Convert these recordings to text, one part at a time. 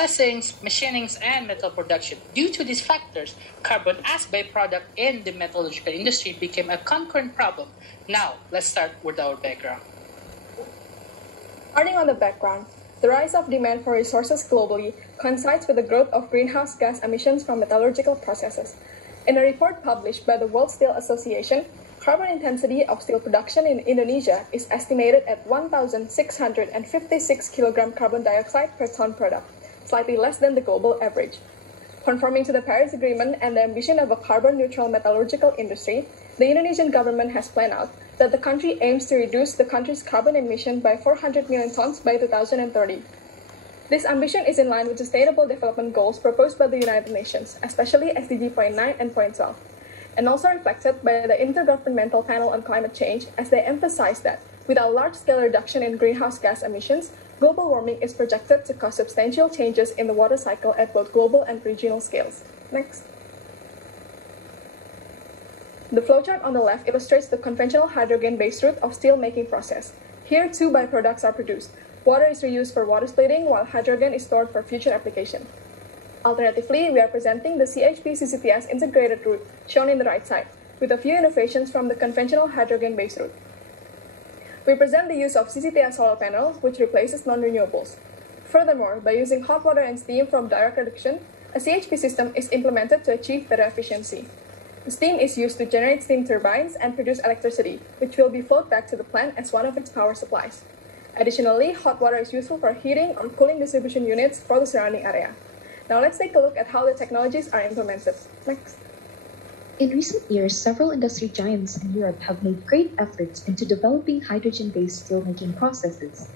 processings, machinings, and metal production. Due to these factors, carbon as byproduct in the metallurgical industry became a concurrent problem. Now, let's start with our background. Starting on the background, the rise of demand for resources globally coincides with the growth of greenhouse gas emissions from metallurgical processes. In a report published by the World Steel Association, carbon intensity of steel production in Indonesia is estimated at 1,656 kg carbon dioxide per ton product, slightly less than the global average. Conforming to the Paris Agreement and the ambition of a carbon-neutral metallurgical industry, the Indonesian government has planned out that the country aims to reduce the country's carbon emission by 400 million tons by 2030. This ambition is in line with Sustainable Development Goals proposed by the United Nations, especially SDG.9 and .12, and also reflected by the Intergovernmental Panel on Climate Change, as they emphasize that without large-scale reduction in greenhouse gas emissions, global warming is projected to cause substantial changes in the water cycle at both global and regional scales. Next. The flowchart on the left illustrates the conventional hydrogen-based route of steel-making process. Here, two byproducts are produced. Water is reused for water splitting, while hydrogen is stored for future application. Alternatively, we are presenting the CHP-CCTS integrated route, shown in the right side, with a few innovations from the conventional hydrogen-based route. We present the use of CCTS solar panels, which replaces non-renewables. Furthermore, by using hot water and steam from direct reduction, a CHP system is implemented to achieve better efficiency. The steam is used to generate steam turbines and produce electricity, which will be flowed back to the plant as one of its power supplies. Additionally, hot water is useful for heating or cooling distribution units for the surrounding area. Now let's take a look at how the technologies are implemented. Next. In recent years, several industry giants in Europe have made great efforts into developing hydrogen-based steelmaking processes.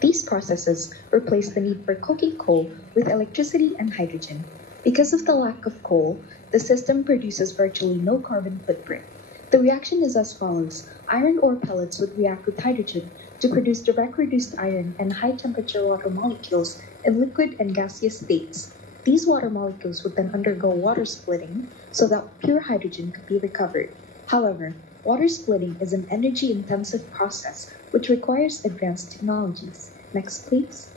These processes replace the need for coking coal with electricity and hydrogen. Because of the lack of coal, the system produces virtually no carbon footprint. The reaction is as follows. Iron ore pellets would react with hydrogen to produce direct reduced iron and high-temperature water molecules in liquid and gaseous states. These water molecules would then undergo water splitting so that pure hydrogen could be recovered. However, water splitting is an energy-intensive process which requires advanced technologies. Next, please.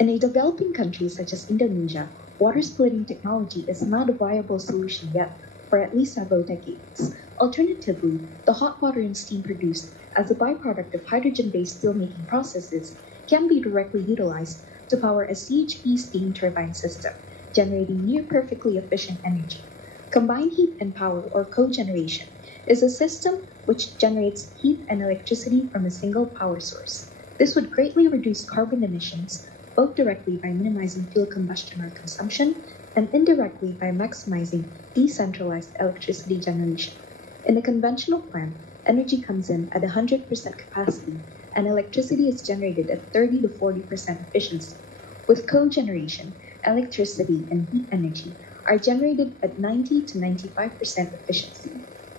In a developing country such as Indonesia, water splitting technology is not a viable solution yet for at least several decades. Alternatively, the hot water and steam produced as a byproduct of hydrogen-based steelmaking processes can be directly utilized to power a CHP steam turbine system, generating near-perfectly efficient energy. Combined heat and power, or cogeneration, is a system which generates heat and electricity from a single power source. This would greatly reduce carbon emissions, both directly by minimizing fuel combustion or consumption, and indirectly by maximizing decentralized electricity generation. In a conventional plant, energy comes in at 100% capacity, and electricity is generated at 30 to 40% efficiency. With cogeneration, electricity and heat energy are generated at 90 to 95% efficiency.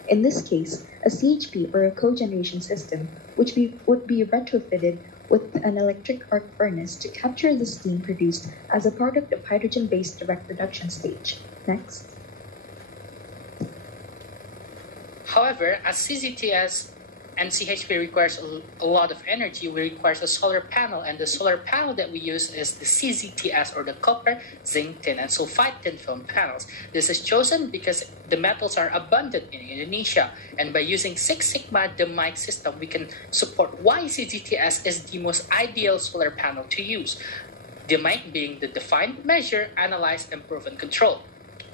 In this case, a CHP or a cogeneration system would be retrofitted with an electric arc furnace to capture the steam produced as a product of hydrogen-based direct reduction stage. Next. However, as CCTS and CHP requires a lot of energy, we require a solar panel, and the solar panel that we use is the CZTS, or the copper, zinc, tin, and sulfide tin film panels. This is chosen because the metals are abundant in Indonesia, and by using Six Sigma DMIC system, we can support why CZTS is the most ideal solar panel to use. DMIC being the define, measure, analyze, improve, and control.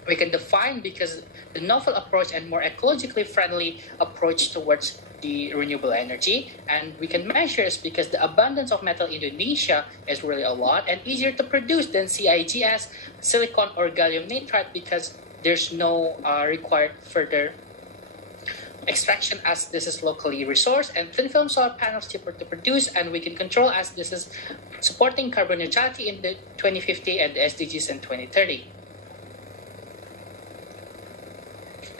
We can define because the novel approach and more ecologically friendly approach towards the renewable energy, and we can measure is because the abundance of metal in Indonesia is really a lot and easier to produce than CIGS, silicon, or gallium nitride, because there's no required further extraction as this is locally resourced, and thin film solar panels cheaper to produce, and we can control as this is supporting carbon neutrality in the 2050 and the SDGs in 2030.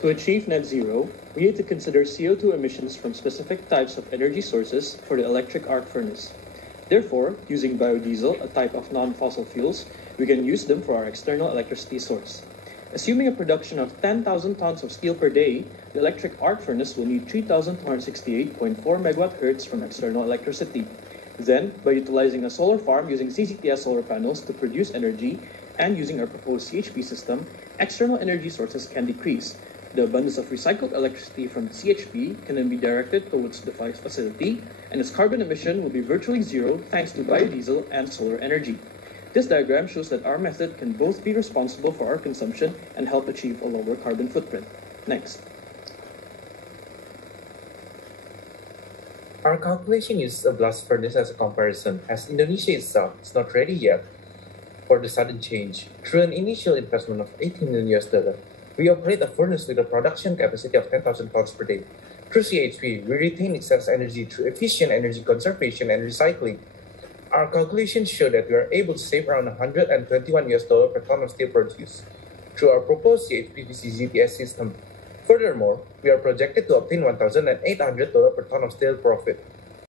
To achieve net zero, we need to consider CO2 emissions from specific types of energy sources for the electric arc furnace. Therefore, using biodiesel, a type of non-fossil fuels, we can use them for our external electricity source. Assuming a production of 10,000 tons of steel per day, the electric arc furnace will need 3,268.4 MWh from external electricity. Then, by utilizing a solar farm using CCTS solar panels to produce energy and using our proposed CHP system, external energy sources can decrease. The abundance of recycled electricity from CHP can then be directed towards the facility, and its carbon emission will be virtually zero thanks to biodiesel and solar energy. This diagram shows that our method can both be responsible for our consumption and help achieve a lower carbon footprint. Next. Our calculation uses a blast furnace as a comparison, as Indonesia itself is not ready yet for the sudden change. Through an initial investment of $18 million, we operate a furnace with a production capacity of 10,000 tons per day. Through CHP, we retain excess energy through efficient energy conservation and recycling. Our calculations show that we are able to save around $121 per ton of steel produced through our proposed CHP-VC ZTS system. Furthermore, we are projected to obtain $1,800 per ton of steel profit.